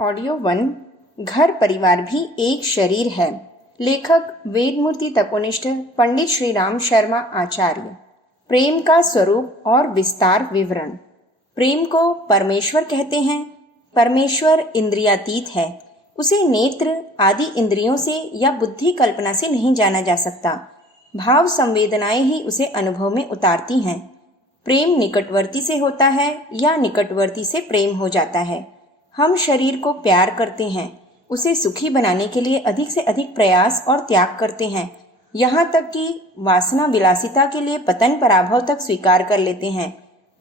Audio one. घर परिवार भी एक शरीर है। लेखक वेदमूर्ति तपोनिष्ठ पंडित श्री राम शर्मा आचार्य। प्रेम का स्वरूप और विस्तार विवरण। प्रेम को परमेश्वर कहते हैं। परमेश्वर इंद्रियातीत है। उसे नेत्र आदि इंद्रियों से या बुद्धि कल्पना से नहीं जाना जा सकता। भाव संवेदनाएं ही उसे अनुभव में उतारती हैं। प्रेम निकटवर्ती से होता है या निकटवर्ती से प्रेम हो जाता है। हम शरीर को प्यार करते हैं, उसे सुखी बनाने के लिए अधिक से अधिक प्रयास और त्याग करते हैं। यहाँ तक कि वासना विलासिता के लिए पतन पराभव तक स्वीकार कर लेते हैं।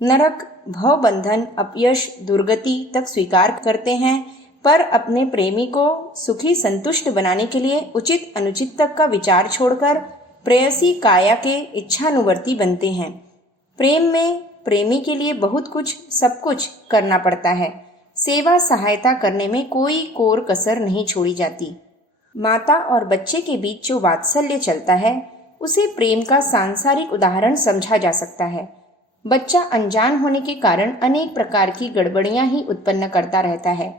नरक, भव बंधन, अपयश, दुर्गति तक स्वीकार करते हैं, पर अपने प्रेमी को सुखी संतुष्ट बनाने के लिए उचित अनुचित तक का विचार छोड़कर प्रेयसी काया के इच्छानुवर्ती बनते हैं। प्रेम में प्रेमी के लिए बहुत कुछ, सब कुछ करना पड़ता है। सेवा सहायता करने में कोई कोर कसर नहीं छोड़ी जाती। माता और बच्चे के बीच जो वात्सल्य चलता है उसे प्रेम का सांसारिक उदाहरण समझा जा सकता है। बच्चा अनजान होने के कारण अनेक प्रकार की गड़बड़ियां ही उत्पन्न करता रहता है,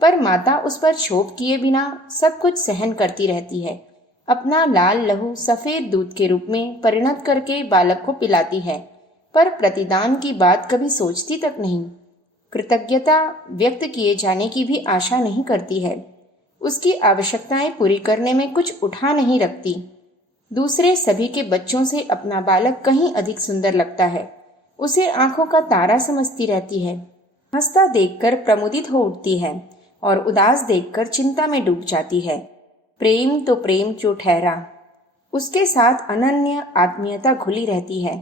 पर माता उस पर क्षोभ किए बिना सब कुछ सहन करती रहती है। अपना लाल लहू सफेद दूध के रूप में परिणत करके बालक को पिलाती है, पर प्रतिदान की बात कभी सोचती तक नहीं। कृतज्ञता व्यक्त किए जाने की भी आशा नहीं करती है। उसकी आवश्यकताएं पूरी करने में कुछ उठा नहीं रखती। दूसरे सभी के बच्चों से अपना बालक कहीं अधिक सुंदर लगता है। उसे आंखों का तारा समझती रहती है। हंसता देखकर प्रमुदित हो उठती है और उदास देखकर चिंता में डूब जाती है। प्रेम तो प्रेम जो ठहरा, उसके साथ अनन्य आत्मीयता घुली रहती है।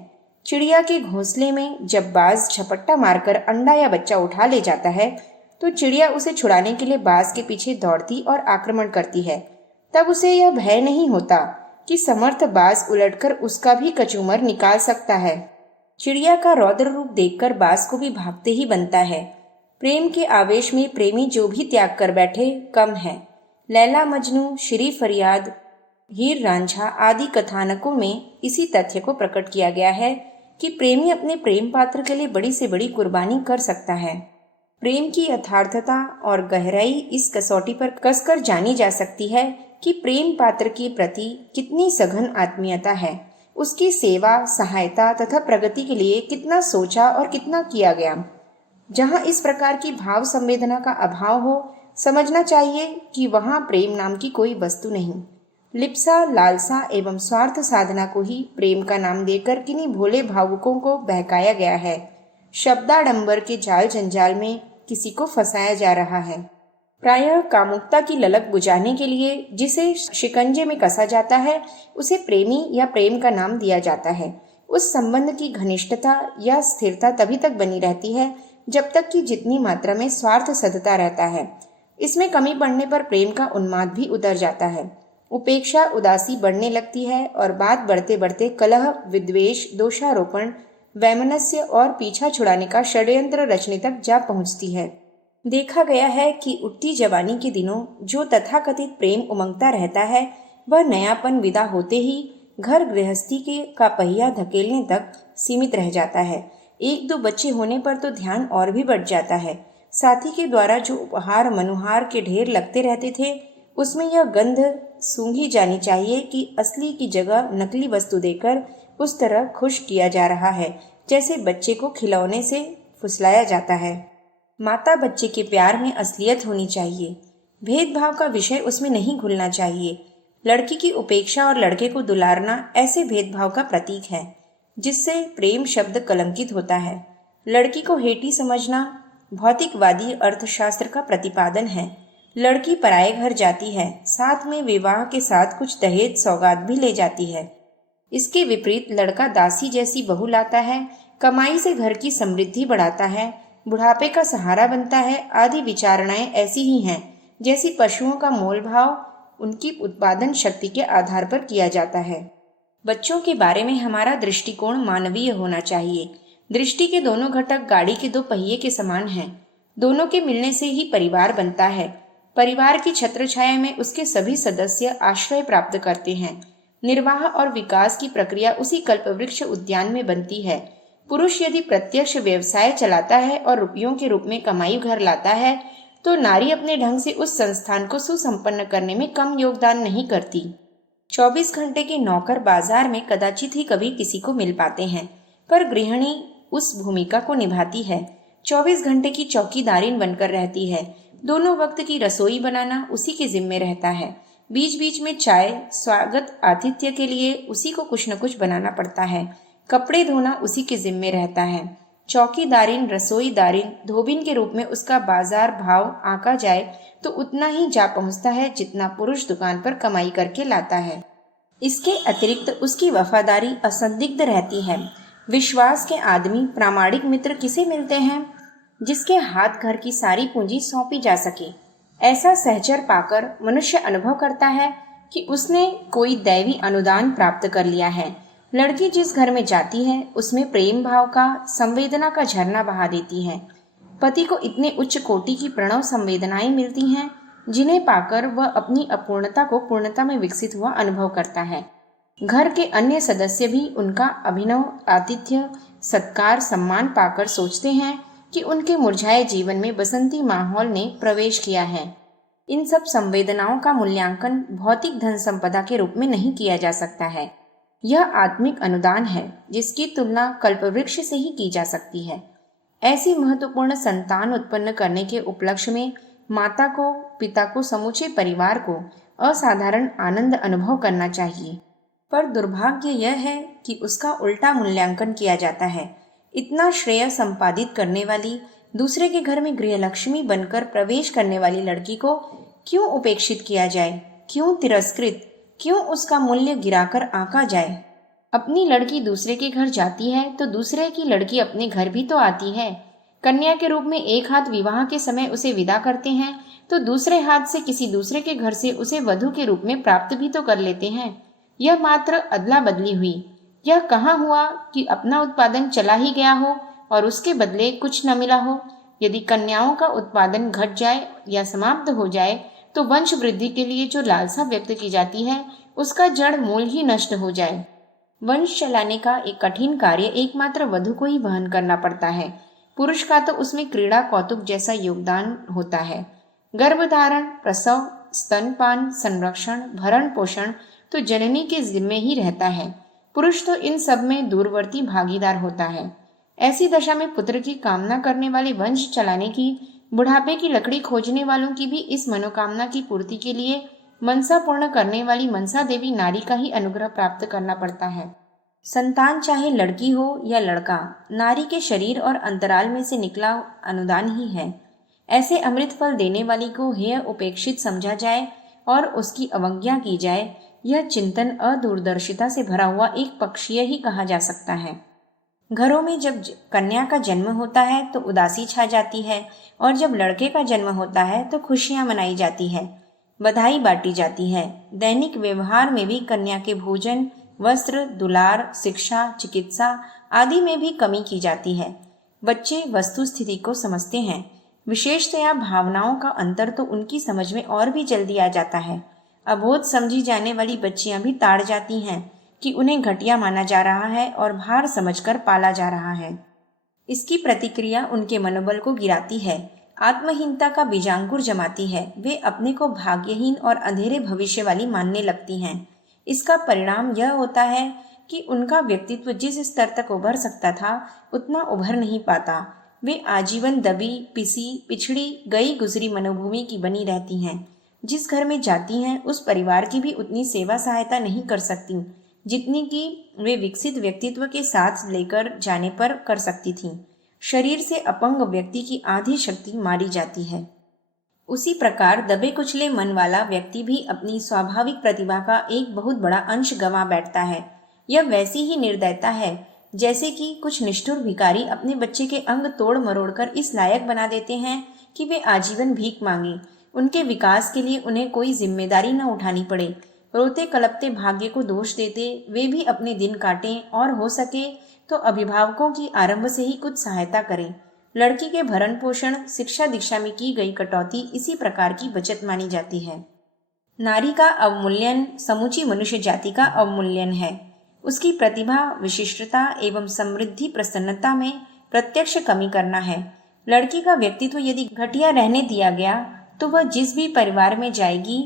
चिड़िया के घोंसले में जब बाज झपट्टा मारकर अंडा या बच्चा उठा ले जाता है तो चिड़िया उसे छुड़ाने के लिए बाज के पीछे दौड़ती और आक्रमण करती है। तब उसे यह भय नहीं होता कि समर्थ बाज उलटकर उसका भी कचूमर निकाल सकता है। चिड़िया का रौद्र रूप देखकर बाज को भी भागते ही बनता है। प्रेम के आवेश में प्रेमी जो भी त्याग कर बैठे कम है। लैला मजनू, श्री फरियाद, हीर रांझा आदि कथानकों में इसी तथ्य को प्रकट किया गया है कि प्रेमी अपने प्रेम पात्र के लिए बड़ी से बड़ी कुर्बानी कर सकता है। प्रेम की यथार्थता और गहराई इस कसौटी पर कसकर जानी जा सकती है कि प्रेम पात्र के प्रति कितनी सघन आत्मीयता है। उसकी सेवा, सहायता तथा प्रगति के लिए कितना सोचा और कितना किया गया। जहाँ इस प्रकार की भाव संवेदना का अभाव हो, समझना चाहिए कि वहाँ प्रेम नाम की कोई वस्तु नहीं। लिप्सा, लालसा एवं स्वार्थ साधना को ही प्रेम का नाम देकर किन्हीं भोले भावुकों को बहकाया गया है। शब्दाडंबर के जाल जंजाल में किसी को फंसाया जा रहा है। प्रायः कामुकता की ललक बुझाने के लिए जिसे शिकंजे में कसा जाता है उसे प्रेमी या प्रेम का नाम दिया जाता है। उस संबंध की घनिष्ठता या स्थिरता तभी तक बनी रहती है जब तक कि जितनी मात्रा में स्वार्थ सधता रहता है। इसमें कमी पड़ने पर प्रेम का उन्माद भी उतर जाता है। उपेक्षा, उदासी बढ़ने लगती है और बात बढ़ते बढ़ते कलह, विद्वेष, दोषारोपण, वैमनस्य और पीछा छुड़ाने का षड्यंत्र रचने तक जा पहुंचती है। देखा गया है कि उठती जवानी के दिनों जो तथाकथित प्रेम उमंगता रहता है वह नयापन विदा होते ही घर गृहस्थी के का पहिया धकेलने तक सीमित रह जाता है। एक दो बच्चे होने पर तो ध्यान और भी बढ़ जाता है। साथी के द्वारा जो उपहार मनुहार के ढेर लगते रहते थे उसमें यह गंध सूंघी जानी चाहिए कि असली की जगह नकली वस्तु देकर उस तरह खुश किया जा रहा है जैसे बच्चे को खिलौने से फुसलाया जाता है। माता बच्चे के प्यार में असलियत होनी चाहिए। भेदभाव का विषय उसमें नहीं घुलना चाहिए। लड़की की उपेक्षा और लड़के को दुलारना ऐसे भेदभाव का प्रतीक है जिससे प्रेम शब्द कलंकित होता है। लड़की को हेटी समझना भौतिकवादी अर्थशास्त्र का प्रतिपादन है। लड़की पराये घर जाती है, साथ में विवाह के साथ कुछ दहेज सौगात भी ले जाती है। इसके विपरीत लड़का दासी जैसी बहू लाता है, कमाई से घर की समृद्धि बढ़ाता है, बुढ़ापे का सहारा बनता है आदि विचारणाएं ऐसी ही हैं जैसी पशुओं का मोल भाव उनकी उत्पादन शक्ति के आधार पर किया जाता है। बच्चों के बारे में हमारा दृष्टिकोण मानवीय होना चाहिए। दृष्टि के दोनों घटक गाड़ी के दो पहिए के समान हैं। दोनों के मिलने से ही परिवार बनता है। परिवार की छत्रछाया में उसके सभी सदस्य आश्रय प्राप्त करते हैं। निर्वाह और विकास की प्रक्रिया उसी कल्पवृक्ष उद्यान में बनती है। पुरुष यदि प्रत्यक्ष व्यवसाय चलाता है और रुपयों के रूप में कमाई घर लाता है तो नारी अपने ढंग से उस संस्थान को सुसंपन्न करने में कम योगदान नहीं करती। 24 घंटे के नौकर बाजार में कदाचित ही कभी किसी को मिल पाते हैं, पर गृहिणी उस भूमिका को निभाती है। 24 घंटे की चौकीदारिन बनकर रहती है। दोनों वक्त की रसोई बनाना उसी के जिम्मे रहता है। बीच बीच में चाय, स्वागत आतिथ्य के लिए उसी को कुछ न कुछ बनाना पड़ता है। कपड़े धोना उसी के जिम्मे रहता है। चौकीदारिन, रसोईदारिन, धोबिन के रूप में उसका बाजार भाव आंका जाए तो उतना ही जा पहुंचता है जितना पुरुष दुकान पर कमाई करके लाता है। इसके अतिरिक्त उसकी वफादारी असंदिग्ध रहती है। विश्वास के आदमी, प्रामाणिक मित्र किसे मिलते हैं जिसके हाथ घर की सारी पूंजी सौंपी जा सके। ऐसा सहचर पाकर मनुष्य अनुभव करता है कि उसने कोई दैवी अनुदान प्राप्त कर लिया है। लड़की जिस घर में जाती है उसमें प्रेम भाव का, संवेदना का झरना बहा देती है। पति को इतने उच्च कोटि की प्रणव संवेदनाएं मिलती हैं जिन्हें पाकर वह अपनी अपूर्णता को पूर्णता में विकसित हुआ अनुभव करता है। घर के अन्य सदस्य भी उनका अभिनव आतिथ्य, सत्कार, सम्मान पाकर सोचते हैं कि उनके मुरझाए जीवन में बसंती माहौल ने प्रवेश किया है। इन सब संवेदनाओं का मूल्यांकन भौतिक धन संपदा के रूप में नहीं किया जा सकता है। यह आत्मिक अनुदान है जिसकी तुलना कल्पवृक्ष से ही की जा सकती है। ऐसी महत्वपूर्ण संतान उत्पन्न करने के उपलक्ष्य में माता को, पिता को, समूचे परिवार को असाधारण आनंद अनुभव करना चाहिए। पर दुर्भाग्य यह है कि उसका उल्टा मूल्यांकन किया जाता है। इतना श्रेय संपादित करने वाली, दूसरे के घर में गृहलक्ष्मी बनकर प्रवेश करने वाली लड़की को क्यों उपेक्षित किया जाए? क्यों तिरस्कृत? क्यों उसका मूल्य गिराकर आंका जाए? अपनी लड़की दूसरे के घर जाती है तो दूसरे की लड़की अपने घर भी तो आती है। कन्या के रूप में एक हाथ विवाह के समय उसे विदा करते हैं तो दूसरे हाथ से किसी दूसरे के घर से उसे वधू के रूप में प्राप्त भी तो कर लेते हैं। यह मात्र अदला बदली हुई। यह कहाँ हुआ कि अपना उत्पादन चला ही गया हो और उसके बदले कुछ न मिला हो। यदि कन्याओं का उत्पादन घट जाए या समाप्त हो जाए तो वंश वृद्धि के लिए जो लालसा व्यक्त की जाती है उसका जड़ मूल ही नष्ट हो जाए। वंश चलाने का एक कठिन कार्य एकमात्र वधू को ही वहन करना पड़ता है। पुरुष का तो उसमें क्रीड़ा कौतुक जैसा योगदान होता है। गर्भधारण, प्रसव, स्तनपान, संरक्षण, भरण पोषण तो जननी के जिम्मे ही रहता है। पुरुष तो इन सब में दूरवर्ती भागीदार होता है। ऐसी दशा में पुत्र की कामना करने वाले वंश चलाने की, बुढ़ापे की लकड़ी खोजने वालों की भी इस मनोकामना की पूर्ति के लिए मनसा पूर्ण करने वाली मनसा देवी नारी का ही अनुग्रह प्राप्त करना पड़ता है। संतान चाहे लड़की हो या लड़का, नारी के शरीर और अंतराल में से निकला अनुदान ही है। ऐसे अमृत फल देने वाली को हेय उपेक्षित समझा जाए और उसकी अवज्ञा की जाए, यह चिंतन अदूरदर्शिता से भरा हुआ एक पक्षीय ही कहा जा सकता है। घरों में जब कन्या का जन्म होता है तो उदासी छा जाती है और जब लड़के का जन्म होता है तो खुशियां मनाई जाती है, बधाई बांटी जाती है। दैनिक व्यवहार में भी कन्या के भोजन, वस्त्र, दुलार, शिक्षा, चिकित्सा आदि में भी कमी की जाती है। बच्चे वस्तु स्थिति को समझते हैं, विशेषतया भावनाओं का अंतर तो उनकी समझ में और भी जल्दी आ जाता है। अबोध समझी जाने वाली बच्चियां भी ताड़ जाती हैं कि उन्हें घटिया माना जा रहा है और भार समझकर पाला जा रहा है। इसकी प्रतिक्रिया उनके मनोबल को गिराती है, आत्महीनता का बीजांकुर जमाती है। वे अपने को भाग्यहीन और अंधेरे भविष्य वाली मानने लगती हैं। इसका परिणाम यह होता है कि उनका व्यक्तित्व जिस स्तर तक उभर सकता था उतना उभर नहीं पाता। वे आजीवन दबी, पिसी, पिछड़ी, गई गुजरी मनोभूमि की बनी रहती हैं। जिस घर में जाती हैं उस परिवार की भी उतनी सेवा सहायता नहीं कर सकती जितनी कि वे विकसित व्यक्तित्व के साथ लेकर जाने पर कर सकती थीं। शरीर से अपंग व्यक्ति की आधी शक्ति मारी जाती है। उसी प्रकार दबे कुचले मन वाला व्यक्ति भी अपनी स्वाभाविक प्रतिभा का एक बहुत बड़ा अंश गंवा बैठता है। यह वैसी ही निर्दयता है जैसे कि कुछ निष्ठुर भिखारी अपने बच्चे के अंग तोड़ मरोड़ कर इस लायक बना देते हैं कि वे आजीवन भीख मांगे। उनके विकास के लिए उन्हें कोई जिम्मेदारी न उठानी पड़े। रोते कलपते भाग्य को दोष देते वे भी अपने दिन काटें और हो सके तो अभिभावकों की आरंभ से ही कुछ सहायता करें। लड़की के भरण पोषण, शिक्षा दीक्षा में की गई कटौती इसी प्रकार की बचत मानी जाती है। नारी का अवमूल्यन समूची मनुष्य जाति का अवमूल्यन है। उसकी प्रतिभा, विशिष्टता एवं समृद्धि प्रसन्नता में प्रत्यक्ष कमी करना है। लड़की का व्यक्तित्व यदि घटिया रहने दिया गया तो वह जिस भी परिवार में जाएगी,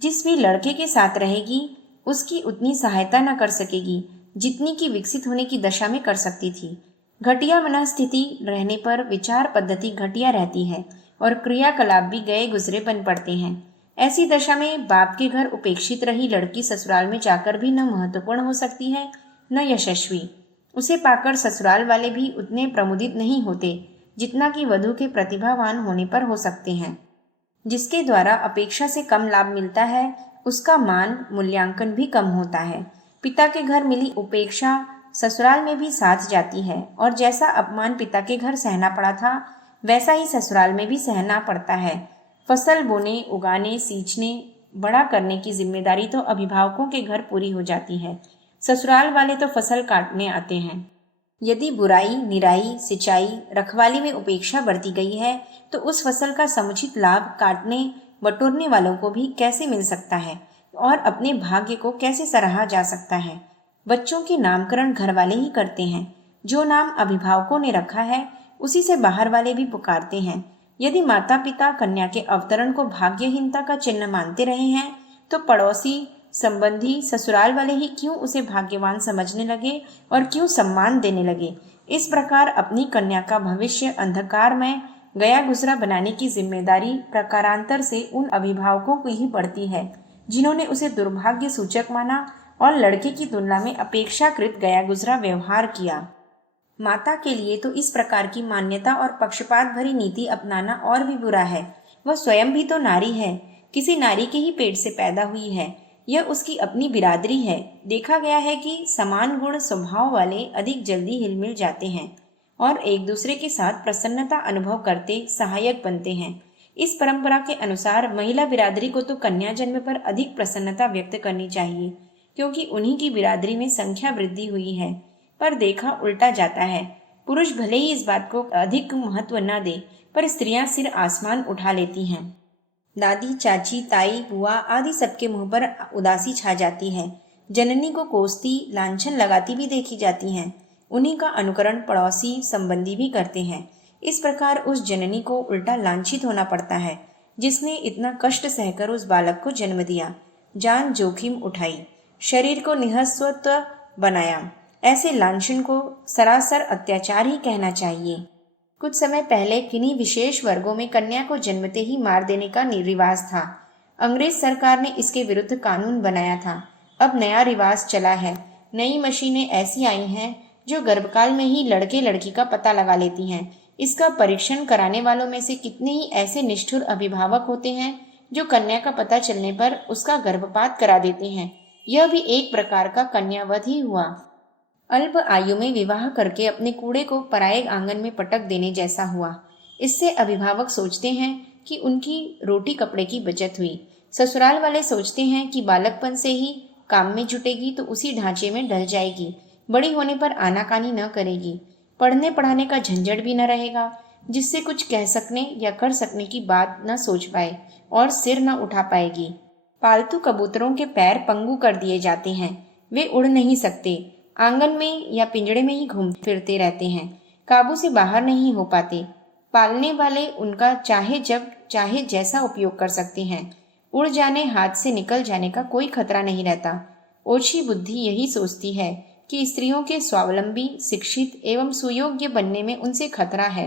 जिस भी लड़के के साथ रहेगी, उसकी उतनी सहायता न कर सकेगी जितनी की विकसित होने की दशा में कर सकती थी। घटिया मनस्थिति रहने पर विचार पद्धति घटिया रहती है और क्रियाकलाप भी गए गुजरे बन पड़ते हैं। ऐसी दशा में बाप के घर उपेक्षित रही लड़की ससुराल में जाकर भी न महत्वपूर्ण हो सकती है न यशस्वी। उसे पाकर ससुराल वाले भी उतने प्रमुदित नहीं होते जितना कि वधू के प्रतिभावान होने पर हो सकते हैं। जिसके द्वारा अपेक्षा से कम लाभ मिलता है उसका मान मूल्यांकन भी कम होता है। पिता के घर मिली उपेक्षा ससुराल में भी साथ जाती है और जैसा अपमान पिता के घर सहना पड़ा था वैसा ही ससुराल में भी सहना पड़ता है। फसल बोने, उगाने, सींचने, बड़ा करने की जिम्मेदारी तो अभिभावकों के घर पूरी हो जाती है। ससुराल वाले तो फसल काटने आते हैं। यदि बुराई, निराई, सिंचाई, रखवाली में उपेक्षा बरती गई है तो उस फसल का समुचित लाभ काटने बटोरने वालों को भी कैसे मिल सकता है और अपने भाग्य को कैसे सराहा जा सकता है। बच्चों के नामकरण घर वाले ही करते हैं। जो नाम अभिभावकों ने रखा है उसी से बाहर वाले भी पुकारते हैं। यदि माता पिता कन्या के अवतरण को भाग्यहीनता का चिन्ह मानते रहे हैं तो पड़ोसी, संबंधी, ससुराल वाले ही क्यों उसे भाग्यवान समझने लगे और क्यों सम्मान देने लगे। इस प्रकार अपनी कन्या का भविष्य अंधकार में गया गुजरा बनाने की जिम्मेदारी प्रकारांतर से उन अभिभावकों को ही पड़ती है जिन्होंने उसे दुर्भाग्य सूचक माना और लड़के की तुलना में अपेक्षाकृत गया गुजरा व्यवहार किया। माता के लिए तो इस प्रकार की मान्यता और पक्षपात भरी नीति अपनाना और भी बुरा है। वह स्वयं भी तो नारी है, किसी नारी के ही पेट से पैदा हुई है। यह उसकी अपनी बिरादरी है। देखा गया है कि समान गुण स्वभाव वाले अधिक जल्दी हिलमिल जाते हैं और एक दूसरे के साथ प्रसन्नता अनुभव करते सहायक बनते हैं। इस परंपरा के अनुसार महिला बिरादरी को तो कन्या जन्म पर अधिक प्रसन्नता व्यक्त करनी चाहिए क्योंकि उन्हीं की बिरादरी में संख्या वृद्धि हुई है। पर देखा उल्टा जाता है। पुरुष भले ही इस बात को अधिक महत्व न दे पर स्त्रियां सिर आसमान उठा लेती हैं। दादी, चाची, ताई, बुआ आदि सबके मुंह पर उदासी छा जाती है। जननी को कोसती, लांछन लगाती भी देखी जाती हैं। उन्हीं का अनुकरण पड़ोसी, संबंधी भी करते हैं। इस प्रकार उस जननी को उल्टा लांछित होना पड़ता है जिसने इतना कष्ट सहकर उस बालक को जन्म दिया, जान जोखिम उठाई, शरीर को निःस्वत्व बनाया। ऐसे लांछन को सरासर अत्याचार ही कहना चाहिए। कुछ समय पहले किन्हीं विशेष वर्गों में कन्या को जन्मते ही मार देने का रिवाज था। अंग्रेज सरकार ने इसके विरुद्ध कानून बनाया था। अब नया रिवाज चला है। नई मशीनें ऐसी आई हैं जो गर्भकाल में ही लड़के लड़की का पता लगा लेती हैं। इसका परीक्षण कराने वालों में से कितने ही ऐसे निष्ठुर अभिभावक होते हैं जो कन्या का पता चलने पर उसका गर्भपात करा देते हैं। यह भी एक प्रकार का कन्यावध ही हुआ। अल्प आयु में विवाह करके अपने कूड़े को पराये आंगन में पटक देने जैसा हुआ। इससे अभिभावक सोचते हैं कि उनकी रोटी कपड़े की बचत हुई। ससुराल वाले सोचते हैं कि बालकपन से ही काम में जुटेगी तो उसी ढांचे में ढल जाएगी, बड़ी होने पर आनाकानी न करेगी, पढ़ने पढ़ाने का झंझट भी न रहेगा, जिससे कुछ कह सकने या कर सकने की बात न सोच पाए और सिर न उठा पाएगी। पालतू कबूतरों के पैर पंगु कर दिए जाते हैं। वे उड़ नहीं सकते, आंगन में या पिंजड़े में ही घूम फिरते रहते हैं, काबू से बाहर नहीं हो पाते। पालने वाले उनका चाहे जब चाहे जैसा उपयोग कर सकते हैं। उड़ जाने, हाथ से निकल जाने का कोई खतरा नहीं रहता। ओछी बुद्धि यही सोचती है कि स्त्रियों के स्वावलंबी, शिक्षित एवं सुयोग्य बनने में उनसे खतरा है।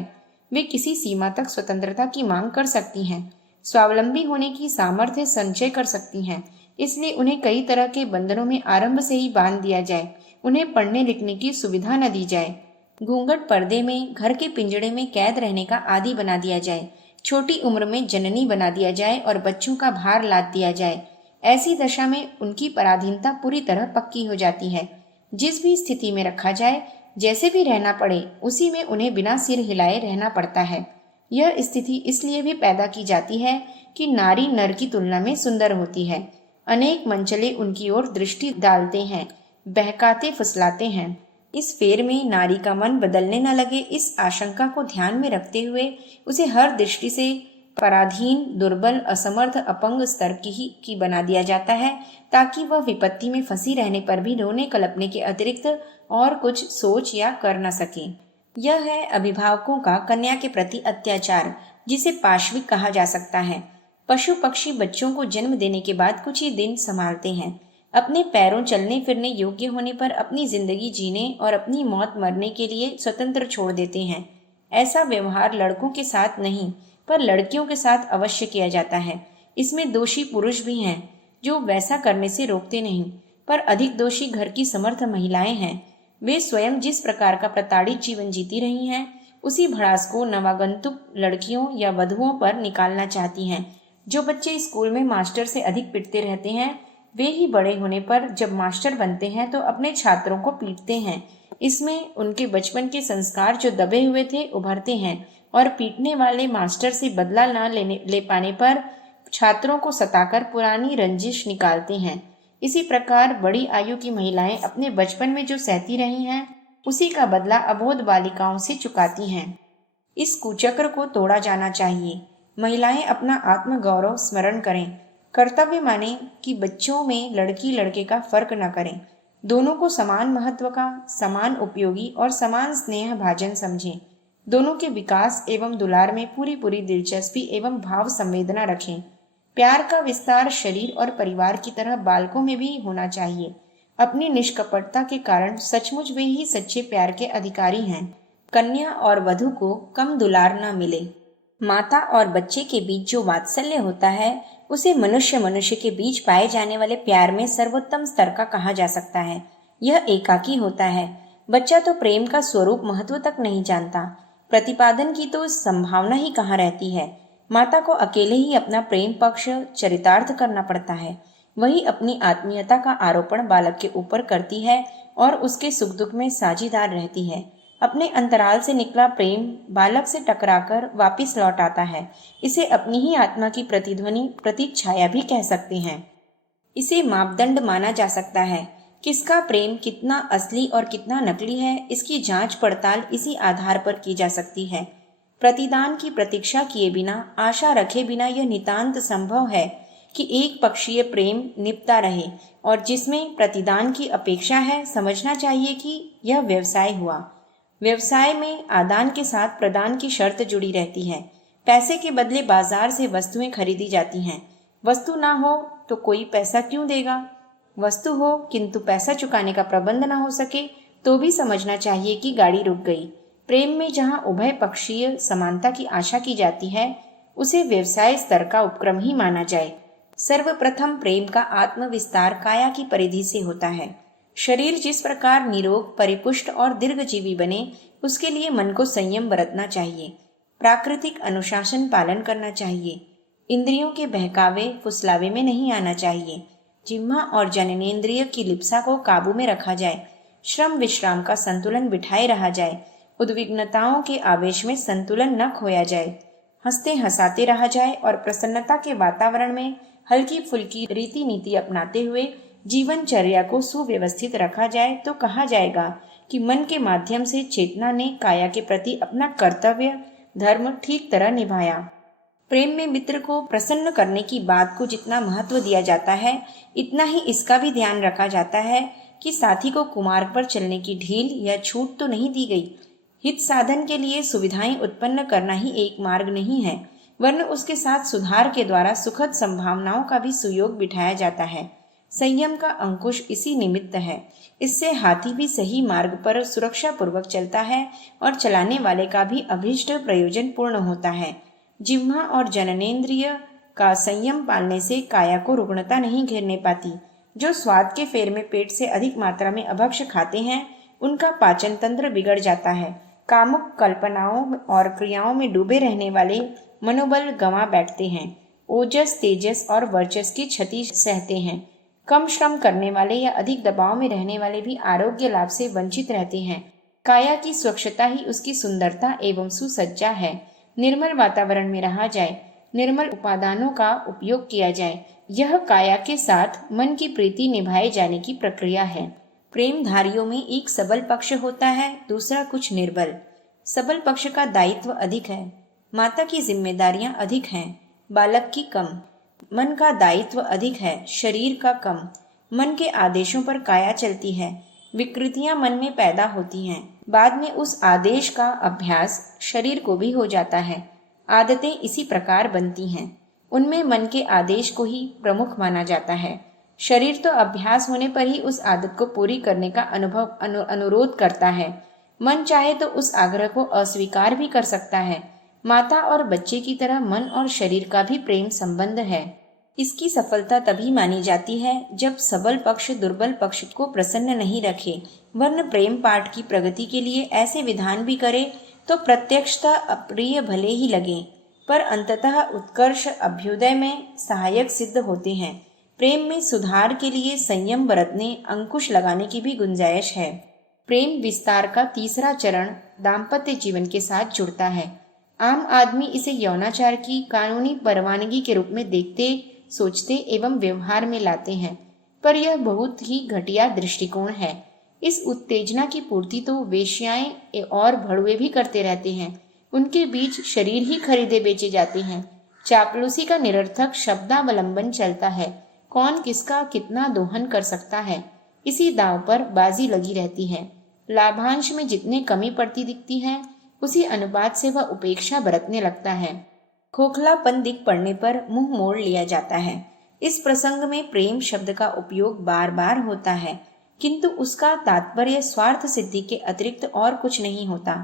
वे किसी सीमा तक स्वतंत्रता की मांग कर सकती हैं, स्वावलंबी होने की सामर्थ्य संचय कर सकती हैं। इसलिए उन्हें कई तरह के बंधनों में आरंभ से ही बांध दिया जाए, उन्हें पढ़ने लिखने की सुविधा न दी जाए, घूंघट पर्दे में घर के पिंजड़े में कैद रहने का आदी बना दिया जाए, छोटी उम्र में जननी बना दिया जाए और बच्चों का भार लाद दिया जाए। ऐसी दशा में उनकी पराधीनता पूरी तरह पक्की हो जाती है। जिस भी स्थिति में रखा जाए, जैसे भी रहना पड़े, उसी में उन्हें बिना सिर हिलाए रहना पड़ता है। यह स्थिति इसलिए भी पैदा की जाती है कि नारी नर की तुलना में सुंदर होती है। अनेक मंचले उनकी ओर दृष्टि डालते हैं, बहकाते फुसलाते हैं। इस फेर में नारी का मन बदलने न लगे, इस आशंका को ध्यान में रखते हुए उसे हर दृष्टि से पराधीन, दुर्बल, असमर्थ, अपंग स्तर की बना दिया जाता है, ताकि वह विपत्ति में फंसी रहने पर भी रोने कलपने के अतिरिक्त और कुछ सोच या कर न सके। यह है अभिभावकों का कन्या के प्रति अत्याचार, जिसे पाशविक कहा जा सकता है। पशु पक्षी बच्चों को जन्म देने के बाद कुछ ही दिन संभालते हैं। अपने पैरों चलने फिरने योग्य होने पर अपनी जिंदगी जीने और अपनी मौत मरने के लिए स्वतंत्र छोड़ देते हैं। ऐसा व्यवहार लड़कों के साथ नहीं, पर लड़कियों के साथ अवश्य किया जाता है। इसमें दोषी पुरुष भी हैं, जो वैसा करने से रोकते नहीं, पर अधिक दोषी घर की समर्थ महिलाएं हैं। वे स्वयं जिस प्रकार का प्रताड़ित जीवन जीती रही हैं, उसी भड़ास को नवागंतुक लड़कियों या वधुओं पर निकालना चाहती हैं। जो बच्चे स्कूल में मास्टर से अधिक पिटते रहते हैं, वे ही बड़े होने पर जब मास्टर बनते हैं तो अपने छात्रों को पीटते हैं। इसमें उनके बचपन के संस्कार जो दबे हुए थे उभरते हैं, और पीटने वाले मास्टर से बदला ले पाने पर छात्रों को सताकर पुरानी रंजिश निकालते हैं। इसी प्रकार बड़ी आयु की महिलाएं अपने बचपन में जो सहती रही हैं, उसी का बदला अबोध बालिकाओं से चुकाती हैं। इस कुचक्र को तोड़ा जाना चाहिए। महिलाएं अपना आत्मगौरव स्मरण करें, कर्तव्य माने कि बच्चों में लड़की लड़के का फर्क न करें, दोनों को समान महत्व का, समान उपयोगी और समान स्नेह भाजन समझें। दोनों के विकास एवं दुलार में पूरी पूरी दिलचस्पी एवं भाव संवेदना रखें। प्यार का विस्तार शरीर और परिवार की तरह बालकों में भी होना चाहिए। अपनी निष्कपटता के कारण सचमुच वे ही सच्चे प्यार के अधिकारी हैं। कन्या और वधू को कम दुलार न मिले। माता और बच्चे के बीच जो वात्सल्य होता है, उसे मनुष्य मनुष्य के बीच पाए जाने वाले प्यार में सर्वोत्तम स्तर का कहा जा सकता है। यह एकाकी होता है। बच्चा तो प्रेम का स्वरूप महत्व तक नहीं जानता, प्रतिपादन की तो संभावना ही कहाँ रहती है। माता को अकेले ही अपना प्रेम पक्ष चरितार्थ करना पड़ता है। वही अपनी आत्मीयता का आरोपण बालक के ऊपर करती है और उसके सुख दुख में साझीदार रहती है। अपने अंतराल से निकला प्रेम बालक से टकराकर वापिस लौट आता है। इसे अपनी ही आत्मा की प्रतिध्वनि, प्रतीच्छाया भी कह सकते हैं। इसे मापदंड माना जा सकता है। किसका प्रेम कितना असली और कितना नकली है, इसकी जांच पड़ताल इसी आधार पर की जा सकती है। प्रतिदान की प्रतीक्षा किए बिना, आशा रखे बिना यह नितांत संभव है कि एक पक्षीय प्रेम निपटा रहे, और जिसमें प्रतिदान की अपेक्षा है, समझना चाहिए कि यह व्यवसाय हुआ। व्यवसाय में आदान के साथ प्रदान की शर्त जुड़ी रहती है। पैसे के बदले बाजार से वस्तुएं खरीदी जाती हैं। वस्तु ना हो तो कोई पैसा क्यों देगा? वस्तु हो किंतु पैसा चुकाने का प्रबंध ना हो सके तो भी समझना चाहिए कि गाड़ी रुक गई। प्रेम में जहाँ उभय पक्षीय समानता की आशा की जाती है, उसे व्यवसाय स्तर का उपक्रम ही माना जाए। सर्वप्रथम प्रेम का आत्मविस्तार काया की परिधि से होता है। शरीर जिस प्रकार निरोग, परिपुष्ट और दीर्घजीवी बने, उसके लिए मन को संयम बरतना चाहिए। प्राकृतिक अनुशासन पालन करना चाहिए। इंद्रियों के बहकावे फुसलावे में नहीं आना चाहिए। जिह्वा और जननेंद्रिय की लिप्सा को काबू में रखा जाए। श्रम विश्राम का संतुलन बिठाए रहा जाए। उद्विग्नताओं के आवेश में संतुलन न खोया जाए। हंसते हंसाते रहा जाए और प्रसन्नता के वातावरण में हल्की फुल्की रीति नीति अपनाते हुए जीवनचर्या को सुव्यवस्थित रखा जाए तो कहा जाएगा कि मन के माध्यम से चेतना ने काया के प्रति अपना कर्तव्य धर्म ठीक तरह निभाया। प्रेम में मित्र को प्रसन्न करने की बात को जितना महत्व दिया जाता है, इतना ही इसका भी ध्यान रखा जाता है कि साथी को कुमार्ग पर चलने की ढील या छूट तो नहीं दी गई। हित साधन के लिए सुविधाएं उत्पन्न करना ही एक मार्ग नहीं है, वरन उसके साथ सुधार के द्वारा सुखद संभावनाओं का भी सुयोग बिठाया जाता है। संयम का अंकुश इसी निमित्त है। इससे हाथी भी सही मार्ग पर सुरक्षा पूर्वक चलता है और चलाने वाले का भी अभीष्ट प्रयोजन पूर्ण होता है। जिह्वा और जननेंद्रिय का संयम पालने से काया को रुग्णता नहीं घेरने पाती। जो स्वाद के फेर में पेट से अधिक मात्रा में अभक्ष खाते हैं, उनका पाचन तंत्र बिगड़ जाता है। कामुक कल्पनाओं और क्रियाओं में डूबे रहने वाले मनोबल गंवा बैठते हैं। ओजस, तेजस और वर्चस की क्षति सहते हैं। कम श्रम करने वाले या अधिक दबाव में रहने वाले भी आरोग्य लाभ से वंचित रहते हैं। काया की स्वच्छता ही उसकी सुंदरता एवं सुसज्जा है। निर्मल वातावरण में रहा जाए, निर्मल उपादानों का उपयोग किया जाए, यह काया के साथ मन की प्रीति निभाए जाने की प्रक्रिया है। प्रेमधारियों में एक सबल पक्ष होता है, दूसरा कुछ निर्बल। सबल पक्ष का दायित्व अधिक है, माता की जिम्मेदारियां अधिक हैं, बालक की कम। मन का दायित्व अधिक है, शरीर का कम। मन के आदेशों पर काया चलती है। विकृतियां मन में पैदा होती हैं। बाद में उस आदेश का अभ्यास शरीर को भी हो जाता है। आदतें इसी प्रकार बनती हैं। उनमें मन के आदेश को ही प्रमुख माना जाता है। शरीर तो अभ्यास होने पर ही उस आदत को पूरी करने का अनुरोध करता है। मन चाहे तो उस आग्रह को अस्वीकार भी कर सकता है। माता और बच्चे की तरह मन और शरीर का भी प्रेम संबंध है। इसकी सफलता तभी मानी जाती है जब सबल पक्ष दुर्बल पक्ष को प्रसन्न नहीं रखे, वरन प्रेम पाठ की प्रगति के लिए ऐसे विधान भी करे तो प्रत्यक्षतः अप्रिय भले ही लगे, पर अंततः उत्कर्ष अभ्युदय में सहायक सिद्ध होते हैं। प्रेम में सुधार के लिए संयम बरतने, अंकुश लगाने की भी गुंजाइश है। प्रेम विस्तार का तीसरा चरण दाम्पत्य जीवन के साथ जुड़ता है। आम आदमी इसे यौनाचार की कानूनी परवानगी के रूप में देखते, सोचते एवं व्यवहार में लाते हैं, पर यह बहुत ही घटिया दृष्टिकोण है। इस उत्तेजना की पूर्ति तो वेश्याएं और भड़ुए भी करते रहते हैं। उनके बीच शरीर ही खरीदे बेचे जाते हैं। चापलूसी का निरर्थक शब्दावलंबन चलता है। कौन किसका कितना दोहन कर सकता है, इसी दांव पर बाजी लगी रहती है। लाभांश में जितने कमी पड़ती दिखती है, उसी अनुपात से वह उपेक्षा बरतने लगता है। खोखलापन दिख पड़ने पर मुंह मोड़ लिया जाता है। इस प्रसंग में प्रेम शब्द का उपयोग बार बार होता है, किंतु उसका तात्पर्य स्वार्थ सिद्धि के अतिरिक्त और कुछ नहीं होता।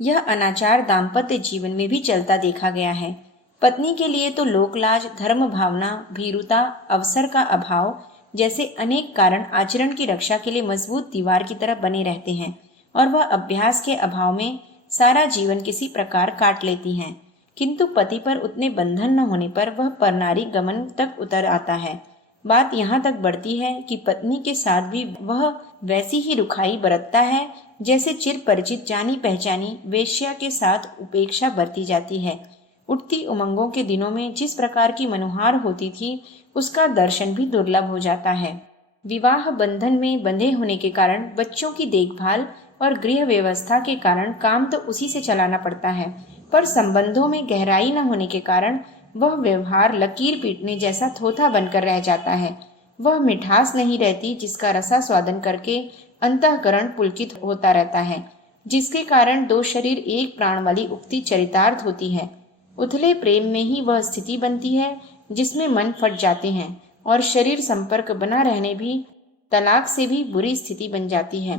यह अनाचार दाम्पत्य जीवन में भी चलता देखा गया है। पत्नी के लिए तो लोकलाज, धर्म भावना, भीरुता, अवसर का अभाव जैसे अनेक कारण आचरण की रक्षा के लिए मजबूत दीवार की तरह बने रहते हैं, और वह अभ्यास के अभाव में सारा जीवन किसी प्रकार काट लेती हैं। किंतु पति पर उतने बंधन न होने पर वह परनारी गमन तक उतर आता है। बात यहाँ तक बढ़ती है कि पत्नी के साथ भी वह वैसी ही रुखाई बरतता है जैसे चिर परिचित जानी पहचानी वेश्या के साथ उपेक्षा बरती जाती है। उठती उमंगों के दिनों में जिस प्रकार की मनुहार होती थी, उसका दर्शन भी दुर्लभ हो जाता है। विवाह बंधन में बंधे होने के कारण बच्चों की देखभाल और गृह व्यवस्था के कारण काम तो उसी से चलाना पड़ता है, पर संबंधों में गहराई न होने के कारण वह व्यवहार लकीर पीटने जैसा थोथा बनकर रह जाता है। वह मिठास नहीं रहती जिसका रसा स्वादन करके अंतःकरण पुलकित होता रहता है, जिसके कारण दो शरीर एक प्राण वाली उक्ति चरितार्थ होती है। उथले प्रेम में ही वह स्थिति बनती है जिसमें मन फट जाते हैं और शरीर संपर्क बना रहने भी तलाक से भी बुरी स्थिति बन जाती है।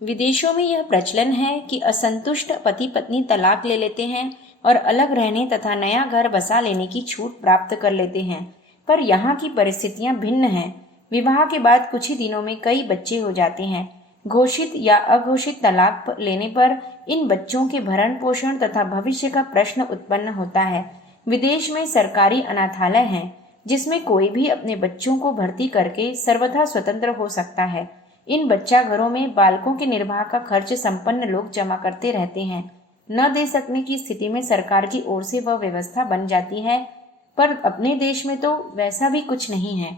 विदेशों में यह प्रचलन है कि असंतुष्ट पति पत्नी तलाक ले लेते हैं और अलग रहने तथा नया घर बसा लेने की छूट प्राप्त कर लेते हैं, पर यहाँ की परिस्थितियाँ भिन्न हैं। विवाह के बाद कुछ ही दिनों में कई बच्चे हो जाते हैं। घोषित या अघोषित तलाक लेने पर इन बच्चों के भरण पोषण तथा भविष्य का प्रश्न उत्पन्न होता है। विदेश में सरकारी अनाथालय हैं, जिसमें कोई भी अपने बच्चों को भर्ती करके सर्वथा स्वतंत्र हो सकता है। इन बच्चा घरों में बालकों के निर्वाह का खर्च संपन्न लोग जमा करते रहते हैं। न दे सकने की स्थिति में सरकार की ओर से वह व्यवस्था बन जाती है, पर अपने देश में तो वैसा भी कुछ नहीं है।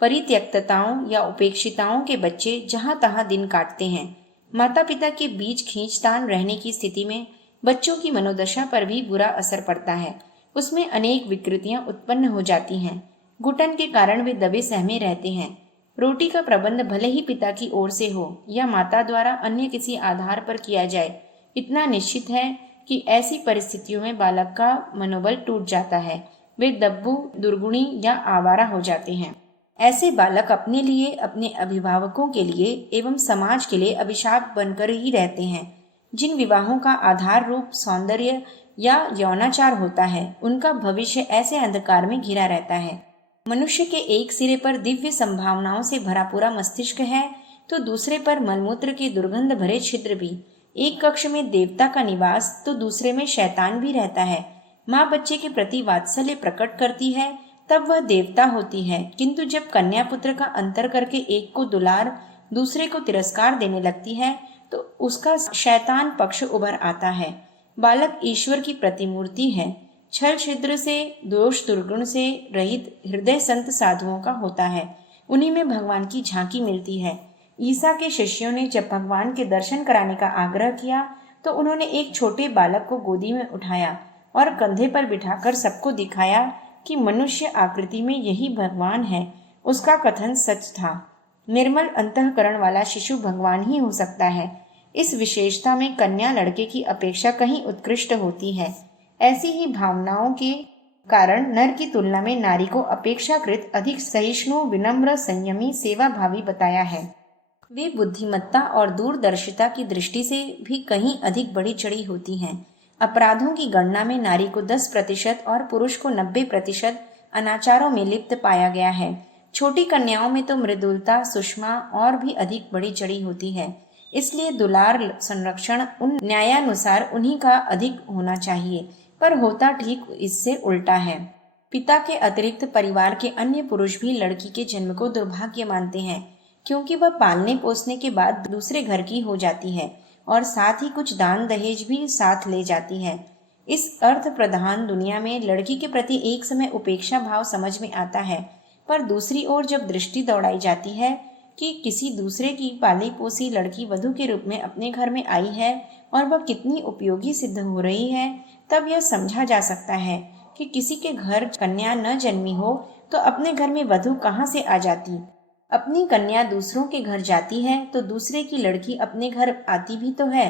परित्यक्तताओं या उपेक्षिताओं के बच्चे जहां तहां दिन काटते हैं। माता पिता के बीच खींचतान रहने की स्थिति में बच्चों की मनोदशा पर भी बुरा असर पड़ता है। उसमें अनेक विकृतियां उत्पन्न हो जाती हैं। घुटन के कारण वे दबे सहमे रहते हैं। रोटी का प्रबंध भले ही पिता की ओर से हो या माता द्वारा अन्य किसी आधार पर किया जाए, इतना निश्चित है कि ऐसी परिस्थितियों में बालक का मनोबल टूट जाता है। वे दब्बू, दुर्गुणी या आवारा हो जाते हैं। ऐसे बालक अपने लिए, अपने अभिभावकों के लिए एवं समाज के लिए अभिशाप बनकर ही रहते हैं। जिन विवाहों का आधार रूप सौंदर्य या यौनाचार होता है, उनका भविष्य ऐसे अंधकार में घिरा रहता है। मनुष्य के एक सिरे पर दिव्य संभावनाओं से भरा पूरा मस्तिष्क है, तो दूसरे पर मलमूत्र के दुर्गंध भरे छिद्र भी। एक कक्ष में देवता का निवास तो दूसरे में शैतान भी रहता है। माँ बच्चे के प्रति वात्सल्य प्रकट करती है तब वह देवता होती है, किंतु जब कन्या पुत्र का अंतर करके एक को दुलार दूसरे को तिरस्कार देने लगती है तो उसका शैतान पक्ष उभर आता है। बालक ईश्वर की प्रतिमूर्ति है। छल छिद्र से, दोष दुर्गुण से रहित हृदय संत साधुओं का होता है। उन्हीं में भगवान की झांकी मिलती है। ईसा के शिष्यों ने जब भगवान के दर्शन कराने का आग्रह किया तो उन्होंने एक छोटे बालक को गोदी में उठाया और कंधे पर बिठाकर सबको दिखाया कि मनुष्य आकृति में यही भगवान है। उसका कथन सच था। निर्मल अंतःकरण वाला शिशु भगवान ही हो सकता है। इस विशेषता में कन्या लड़के की अपेक्षा कहीं उत्कृष्ट होती है। ऐसी ही भावनाओं के कारण नर की तुलना में नारी को अपेक्षाकृत अधिक सहिष्णु, विनम्र, संयमी, सेवाभावी बताया है। वे बुद्धिमत्ता और दूरदर्शिता की दृष्टि से भी कहीं अधिक बढ़ी चढ़ी होती हैं। अपराधों की गणना में नारी को 10% और पुरुष को 90% अनाचारों में लिप्त पाया गया है। छोटी कन्याओं में तो मृदुलता, सुषमा और भी अधिक बढ़ी चढ़ी होती है। इसलिए दुलार, संरक्षण उन न्यायानुसार उन्हीं का अधिक होना चाहिए, पर होता ठीक इससे उल्टा है। पिता के अतिरिक्त परिवार के अन्य पुरुष भी लड़की के जन्म को दुर्भाग्य मानते हैं, क्योंकि वह पालने पोसने के बाद दूसरे घर की हो जाती है और साथ ही कुछ दान दहेज भी साथ ले जाती है। इस अर्थ प्रधान दुनिया में लड़की के प्रति एक समय उपेक्षा भाव समझ में आता है, पर दूसरी ओर जब दृष्टि दौड़ाई जाती है कि किसी दूसरे की पाली पोसी लड़की वधू के रूप में अपने घर में आई है और वह कितनी उपयोगी सिद्ध हो रही है, तब यह समझा जा सकता है कि किसी के घर कन्या न जन्मी हो तो अपने घर में वधू कहाँ से आ जाती। अपनी कन्या दूसरों के घर जाती है तो दूसरे की लड़की अपने घर आती भी तो है।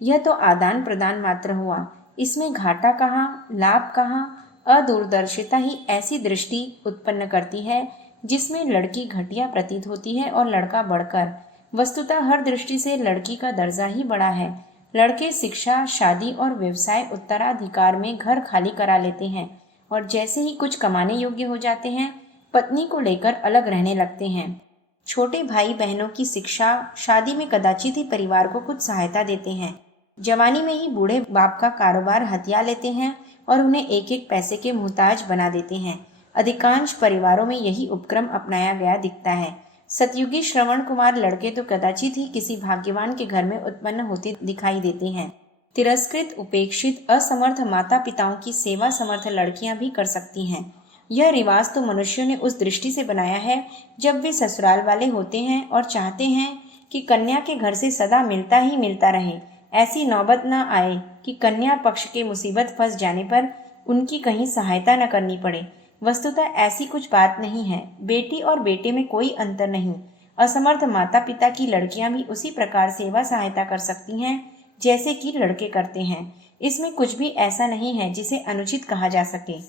यह तो आदान प्रदान मात्र हुआ, इसमें घाटा कहाँ, लाभ कहाँ। अदूरदर्शिता ही ऐसी दृष्टि उत्पन्न करती है जिसमें लड़की घटिया प्रतीत होती है और लड़का बढ़कर। वस्तुतः हर दृष्टि से लड़की का दर्जा ही बड़ा है। लड़के शिक्षा, शादी और व्यवसाय उत्तराधिकार में घर खाली करा लेते हैं और जैसे ही कुछ कमाने योग्य हो जाते हैं, पत्नी को लेकर अलग रहने लगते हैं। छोटे भाई बहनों की शिक्षा, शादी में कदाचित ही परिवार को कुछ सहायता देते हैं। जवानी में ही बूढ़े बाप का कारोबार हथिया लेते हैं और उन्हें एक एक पैसे के मुहताज बना देते हैं। अधिकांश परिवारों में यही उपक्रम अपनाया गया दिखता है। सतयुगी श्रवण कुमार लड़के तो कदाचित ही किसी भाग्यवान के घर में उत्पन्न होते दिखाई देते हैं। तिरस्कृत, उपेक्षित, असमर्थ माता पिताओं की सेवा समर्थ लड़कियां भी कर सकती हैं। यह रिवाज तो मनुष्यों ने उस दृष्टि से बनाया है जब वे ससुराल वाले होते हैं और चाहते हैं कि कन्या के घर से सदा मिलता ही मिलता रहे। ऐसी नौबत न आए कि कन्या पक्ष के मुसीबत फंस जाने पर उनकी कहीं सहायता न करनी पड़े। वस्तुतः ऐसी कुछ बात नहीं है। बेटी और बेटे में कोई अंतर नहीं। असमर्थ माता पिता की लड़कियां भी उसी प्रकार सेवा सहायता कर सकती हैं जैसे कि लड़के करते हैं। इसमें कुछ भी ऐसा नहीं है जिसे अनुचित कहा जा सके।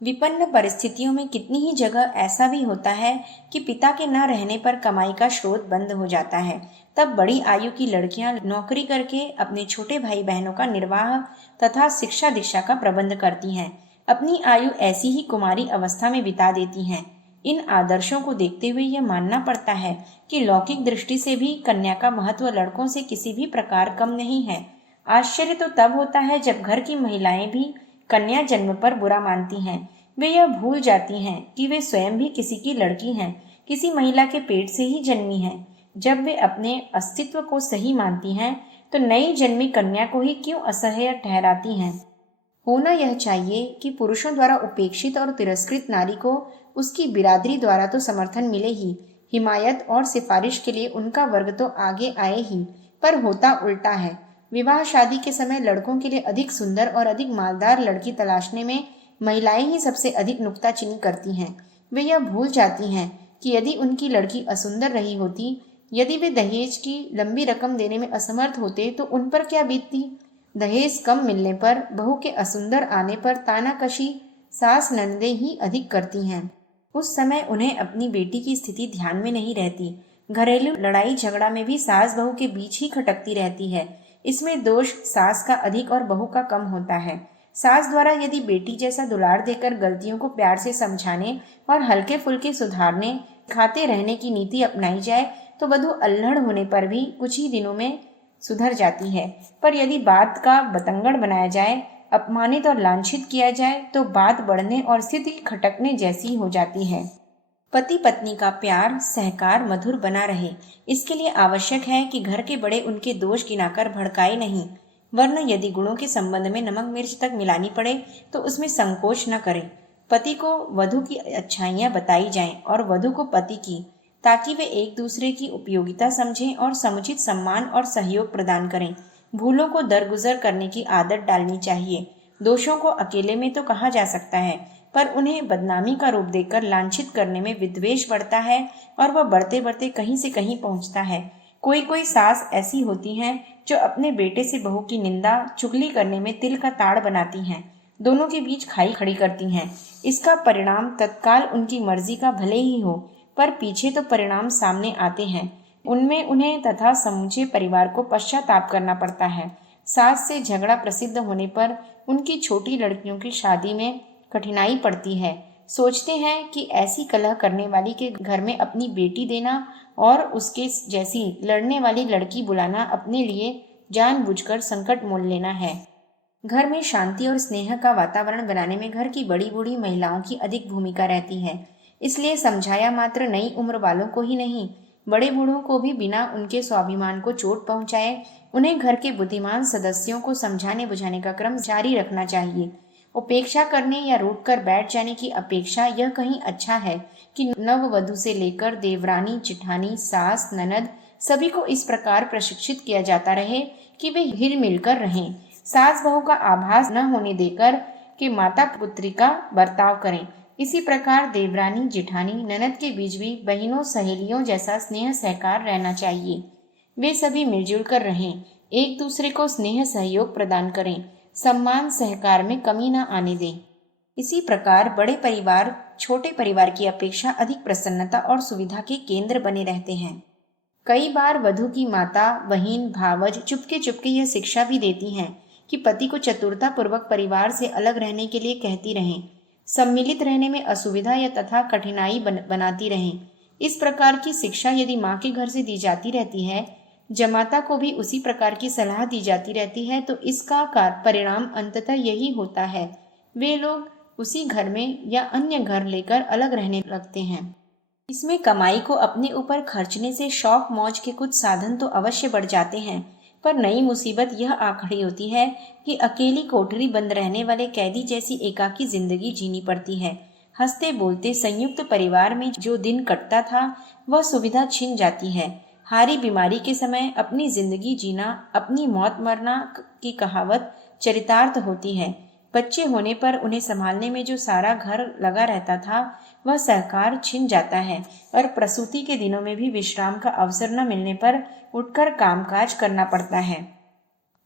विपन्न परिस्थितियों में कितनी ही जगह ऐसा भी होता है कि पिता के न रहने पर कमाई का स्रोत बंद हो जाता है। तब बड़ी आयु की लड़कियां नौकरी करके अपने छोटे भाई बहनों का निर्वाह तथा शिक्षा दीक्षा का प्रबंध करती हैं। अपनी आयु ऐसी ही कुमारी अवस्था में बिता देती हैं। इन आदर्शों को देखते हुए यह मानना पड़ता है कि लौकिक दृष्टि से भी कन्या का महत्व लड़कों से किसी भी प्रकार कम नहीं है। आश्चर्य तो तब होता है जब घर की महिलाएं भी कन्या जन्म पर बुरा मानती हैं। वे यह भूल जाती हैं कि वे स्वयं भी किसी की लड़की हैं, किसी महिला के पेट से ही जन्मी हैं। जब वे अपने अस्तित्व को सही मानती हैं तो नई जन्मी कन्या को ही क्यों असह्य ठहराती हैं। होना यह चाहिए कि पुरुषों द्वारा उपेक्षित और तिरस्कृत नारी को उसकी बिरादरी द्वारा तो समर्थन मिले ही, हिमायत और सिफारिश के लिए उनका वर्ग तो आगे आए ही, पर होता उल्टा है। विवाह शादी के समय लड़कों के लिए अधिक सुंदर और अधिक मालदार लड़की तलाशने में महिलाएं ही सबसे अधिक नुक्ताचीनी करती हैं। वे यह भूल जाती हैं कि यदि उनकी लड़की असुंदर रही होती, यदि वे दहेज की लंबी रकम देने में असमर्थ होते तो उन पर क्या बीतती। दहेज कम मिलने पर, बहू के असुंदर आने पर तानाकशी सास नंदे ही अधिक करती हैं। उस समय उन्हें अपनी बेटी की स्थिति ध्यान में नहीं रहती। घरेलू लड़ाई झगड़ा में भी सास बहू के बीच ही खटकती रहती है। इसमें दोष सास का अधिक और बहू का कम होता है। सास द्वारा यदि बेटी जैसा दुलार देकर गलतियों को प्यार से समझाने और हल्के फुल्के सुधारने खाते रहने की नीति अपनाई जाए तो वधू अल्हड़ होने पर भी कुछ ही दिनों में सुधर जाती है। पर यदि बात का बतंगड़ बनाया जाए, अपमानित और लांछित किया जाए तो बात बढ़ने और स्थिति खटकने जैसी हो जाती है। पति पत्नी का प्यार सहकार मधुर बना रहे, इसके लिए आवश्यक है कि घर के बड़े उनके दोष गिनाकर भड़काए नहीं, वरना यदि गुणों के संबंध में नमक मिर्च तक मिलानी पड़े तो उसमें संकोच न करें। पति को वधू की अच्छाइयाँ बताई जाएं और वधू को पति की, ताकि वे एक दूसरे की उपयोगिता समझें और समुचित सम्मान और सहयोग प्रदान करें। भूलों को दरगुजर करने की आदत डालनी चाहिए। दोषों को अकेले में तो कहा जा सकता है, पर उन्हें बदनामी का रूप देकर लांछित करने में विद्वेष बढ़ता है और वह बढ़ते बढ़ते कहीं से कहीं पहुंचता है। कोई कोई सास ऐसी होती हैं जो अपने बेटे से बहू की निंदा चुगली करने में तिल का ताड़ बनाती हैं, दोनों के बीच खाई खड़ी करती हैं। इसका परिणाम तत्काल उनकी मर्जी का भले ही हो, पर पीछे तो परिणाम सामने आते हैं। उनमें उन्हें तथा समूचे परिवार को पश्चाताप करना पड़ता है। सास से झगड़ा प्रसिद्ध होने पर उनकी छोटी लड़कियों की शादी में कठिनाई पड़ती है। सोचते हैं कि ऐसी कलह करने वाली के घर में अपनी बेटी देना और उसके जैसी लड़ने वाली लड़की बुलाना अपने लिए जानबूझकर संकट मोल लेना है। घर में शांति और स्नेह का वातावरण बनाने में घर की बड़ी बूढ़ी महिलाओं की अधिक भूमिका रहती है। इसलिए समझाया मात्र नई उम्र वालों को ही नहीं, बड़े बूढ़ों को भी बिना उनके स्वाभिमान को चोट पहुंचाए उन्हें घर के बुद्धिमान सदस्यों को समझाने बुझाने का क्रम जारी रखना चाहिए। उपेक्षा करने या रूठकर बैठ जाने की अपेक्षा यह कहीं अच्छा है कि नववधू से लेकर देवरानी, चिठानी, सास, ननद सभी को इस प्रकार प्रशिक्षित किया जाता रहे कि वे हिल मिलकर रहें। सास बहू का आभास न होने देकर कि माता पुत्री का बर्ताव करें। इसी प्रकार देवरानी, जिठानी, ननद के बीच भी बहनों सहेलियों जैसा स्नेह सहकार रहना चाहिए। वे सभी मिलजुल कर रहें, एक दूसरे को स्नेह सहयोग प्रदान करें, सम्मान सहकार में कमी न आने दें। इसी प्रकार बड़े परिवार छोटे परिवार की अपेक्षा अधिक प्रसन्नता और सुविधा के केंद्र बने रहते हैं। कई बार वधू की माता, बहन, भावज चुपके चुपके यह शिक्षा भी देती हैं कि पति को चतुरता पूर्वक परिवार से अलग रहने के लिए कहती रहें, सम्मिलित रहने में असुविधा या तथा कठिनाई बनाती रहें। इस प्रकार की शिक्षा यदि माँ के घर से दी जाती रहती है, जमाता को भी उसी प्रकार की सलाह दी जाती रहती है, तो इसका परिणाम अंततः यही होता है, वे लोग उसी घर में या अन्य घर लेकर अलग रहने लगते हैं। इसमें कमाई को अपने ऊपर खर्चने से शौक मौज के कुछ साधन तो अवश्य बढ़ जाते हैं, पर नई मुसीबत यह आ खड़ी होती है कि अकेली कोठरी बंद रहने वाले कैदी जैसी एकाकी जिंदगी जीनी पड़ती है। हंसते बोलते संयुक्त परिवार में जो दिन कटता था वह सुविधा छिन जाती है। हारी बीमारी के समय अपनी जिंदगी जीना अपनी मौत मरना की कहावत चरितार्थ होती है। बच्चे होने पर उन्हें संभालने में जो सारा घर लगा रहता था वह सहकार छिन जाता है और प्रसूति के दिनों में भी विश्राम का अवसर न मिलने पर उठकर कामकाज करना पड़ता है।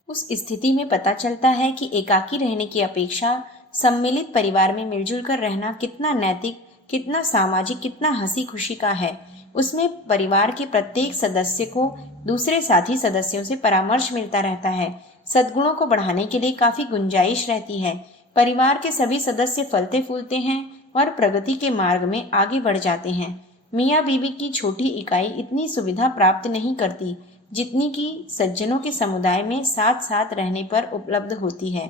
उस स्थिति में पता चलता है कि एकाकी रहने की अपेक्षा सम्मिलित परिवार में मिलजुल कर रहना कितना नैतिक, कितना सामाजिक, कितना हंसी खुशी का है। उसमें परिवार के प्रत्येक सदस्य को दूसरे साथी सदस्यों से परामर्श मिलता रहता है। सद्गुणों को बढ़ाने के लिए काफी गुंजाइश रहती है। परिवार के सभी सदस्य फलते फूलते हैं और प्रगति के मार्ग में आगे बढ़ जाते हैं। मियाँ बीवी की छोटी इकाई इतनी सुविधा प्राप्त नहीं करती जितनी कि सज्जनों के समुदाय में साथ साथ रहने पर उपलब्ध होती है।